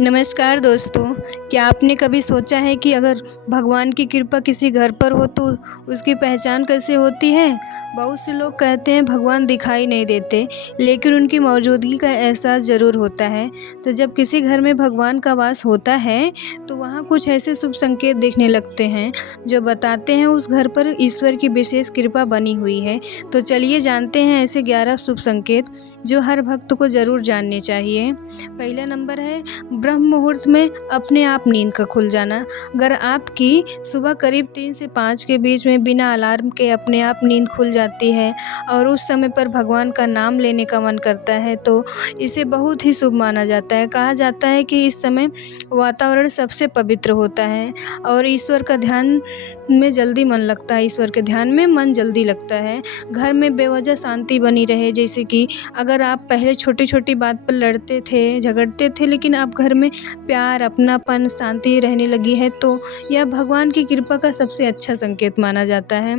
नमस्कार दोस्तों। क्या आपने कभी सोचा है कि अगर भगवान की कृपा किसी घर पर हो तो उसकी पहचान कैसे होती है। बहुत से लोग कहते हैं भगवान दिखाई नहीं देते, लेकिन उनकी मौजूदगी का एहसास ज़रूर होता है। तो जब किसी घर में भगवान का वास होता है तो वहाँ कुछ ऐसे शुभ संकेत दिखने लगते हैं जो बताते हैं उस घर पर ईश्वर की विशेष कृपा बनी हुई है। तो चलिए जानते हैं ऐसे 11 शुभ संकेत जो हर भक्त को ज़रूर जानने चाहिए। पहला नंबर है ब्रह्म मुहूर्त में अपने आप नींद का खुल जाना। अगर आपकी सुबह करीब 3 से 5 के बीच में बिना अलार्म के अपने आप नींद खुल जाती है और उस समय पर भगवान का नाम लेने का मन करता है तो इसे बहुत ही शुभ माना जाता है। कहा जाता है कि इस समय वातावरण सबसे पवित्र होता है और ईश्वर का ध्यान में जल्दी मन लगता है। ईश्वर के ध्यान में मन जल्दी लगता है। घर में बेवजह शांति बनी रहे, जैसे कि अगर आप पहले छोटी छोटी बात पर लड़ते थे, झगड़ते थे, लेकिन अब घर में प्यार, अपनापन, शांति रहने लगी है तो यह भगवान की कृपा का सबसे अच्छा संकेत माना जाता है।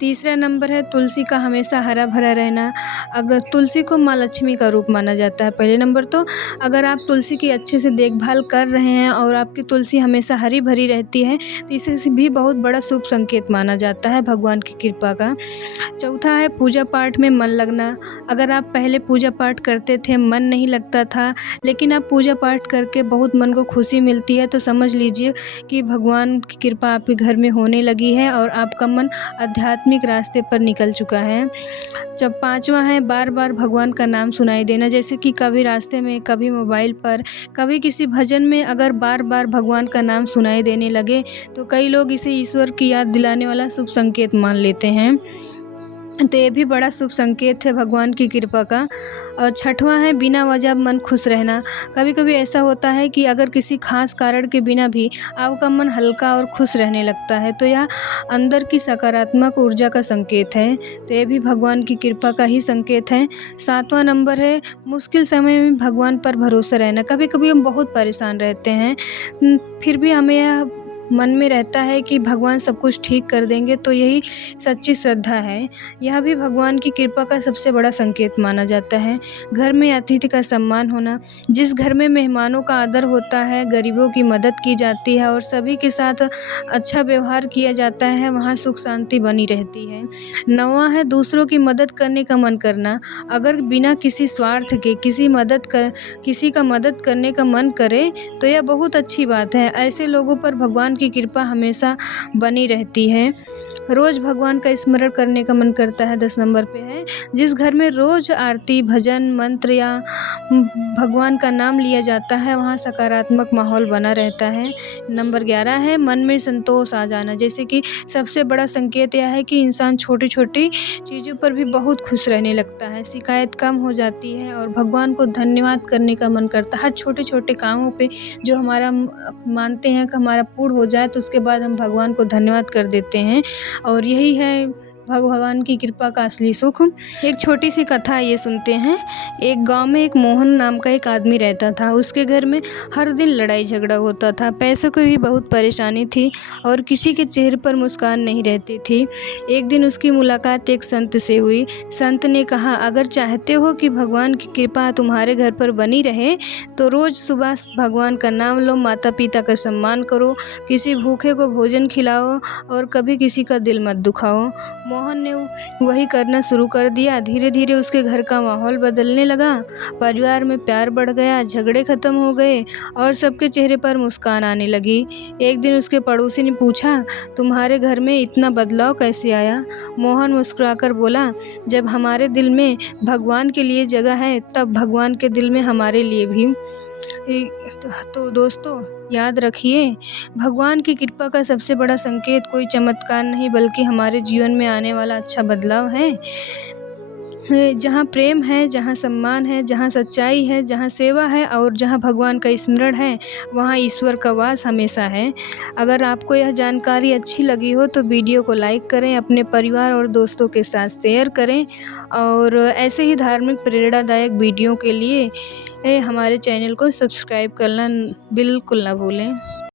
तीसरा नंबर है तुलसी का हमेशा हरा भरा रहना। अगर तुलसी को माँ लक्ष्मी का रूप माना जाता है। पहले नंबर तो अगर आप तुलसी की अच्छे से देखभाल कर रहे हैं और आपकी तुलसी हमेशा हरी भरी रहती है तो इसे भी बहुत बड़ा शुभ संकेत माना जाता है भगवान की कृपा का। चौथा है पूजा पाठ में मन लगना। अगर आप पहले पूजा पाठ करते थे, मन नहीं लगता था, लेकिन आप पूजा पाठ करके बहुत मन को खुशी मिलती है तो समझ लीजिए कि भगवान की कृपा आपके घर में होने लगी है और आपका मन आध्यात्मिक रास्ते पर निकल चुका है। जब पांचवा है बार बार भगवान का नाम सुनाई देना, जैसे कि कभी रास्ते में, कभी मोबाइल पर, कभी किसी भजन में अगर बार बार भगवान का नाम सुनाई देने लगे तो कई लोग इसे ईश्वर की याद दिलाने वाला शुभ संकेत मान लेते हैं। तो ये भी बड़ा शुभ संकेत है भगवान की कृपा का। और छठवां है बिना वजह मन खुश रहना। कभी कभी ऐसा होता है कि अगर किसी खास कारण के बिना भी आपका मन हल्का और खुश रहने लगता है तो यह अंदर की सकारात्मक ऊर्जा का संकेत है। तो ये भी भगवान की कृपा का ही संकेत है। सातवां नंबर है मुश्किल समय में भगवान पर भरोसा रहना। कभी कभी हम बहुत परेशान रहते हैं, फिर भी हमें यह मन में रहता है कि भगवान सब कुछ ठीक कर देंगे, तो यही सच्ची श्रद्धा है। यह भी भगवान की कृपा का सबसे बड़ा संकेत माना जाता है। घर में अतिथि का सम्मान होना। जिस घर में मेहमानों का आदर होता है, गरीबों की मदद की जाती है और सभी के साथ अच्छा व्यवहार किया जाता है, वहाँ सुख शांति बनी रहती है। नौवां है दूसरों की मदद करने का मन करना। अगर बिना किसी स्वार्थ के किसी का मदद करने का मन करे तो यह बहुत अच्छी बात है। ऐसे लोगों पर भगवान की कृपा हमेशा बनी रहती है। रोज़ भगवान का स्मरण करने का मन करता है। 10 नंबर पे है जिस घर में रोज़ आरती, भजन, मंत्र या भगवान का नाम लिया जाता है, वहाँ सकारात्मक माहौल बना रहता है। नंबर 11 है मन में संतोष आ जाना। जैसे कि सबसे बड़ा संकेत यह है कि इंसान छोटी छोटी चीज़ों पर भी बहुत खुश रहने लगता है, शिकायत कम हो जाती है और भगवान को धन्यवाद करने का मन करता है। हर छोटे छोटे कामों पे जो हमारा मानते हैं कि हमारा पूर्ण हो जाए तो उसके बाद हम भगवान को धन्यवाद कर देते हैं और यही है भगवान की कृपा का असली सुख। एक छोटी सी कथा ये सुनते हैं। एक गांव में एक मोहन नाम का एक आदमी रहता था। उसके घर में हर दिन लड़ाई झगड़ा होता था, पैसों की भी बहुत परेशानी थी और किसी के चेहरे पर मुस्कान नहीं रहती थी। एक दिन उसकी मुलाकात एक संत से हुई। संत ने कहा, अगर चाहते हो कि भगवान की कृपा तुम्हारे घर पर बनी रहे तो रोज़ सुबह भगवान का नाम लो, माता पिता का सम्मान करो, किसी भूखे को भोजन खिलाओ और कभी किसी का दिल मत दुखाओ। मोहन ने वही करना शुरू कर दिया। धीरे धीरे उसके घर का माहौल बदलने लगा, परिवार में प्यार बढ़ गया, झगड़े खत्म हो गए और सबके चेहरे पर मुस्कान आने लगी। एक दिन उसके पड़ोसी ने पूछा, तुम्हारे घर में इतना बदलाव कैसे आया? मोहन मुस्कुराकर बोला, जब हमारे दिल में भगवान के लिए जगह है तब भगवान के दिल में हमारे लिए भी। तो दोस्तों याद रखिए, भगवान की कृपा का सबसे बड़ा संकेत कोई चमत्कार नहीं बल्कि हमारे जीवन में आने वाला अच्छा बदलाव है। जहाँ प्रेम है, जहाँ सम्मान है, जहाँ सच्चाई है, जहाँ सेवा है और जहाँ भगवान का स्मरण है, वहाँ ईश्वर का वास हमेशा है। अगर आपको यह जानकारी अच्छी लगी हो तो वीडियो को लाइक करें, अपने परिवार और दोस्तों के साथ शेयर करें और ऐसे ही धार्मिक प्रेरणादायक वीडियो के लिए हमारे चैनल को सब्सक्राइब करना बिल्कुल ना भूलें।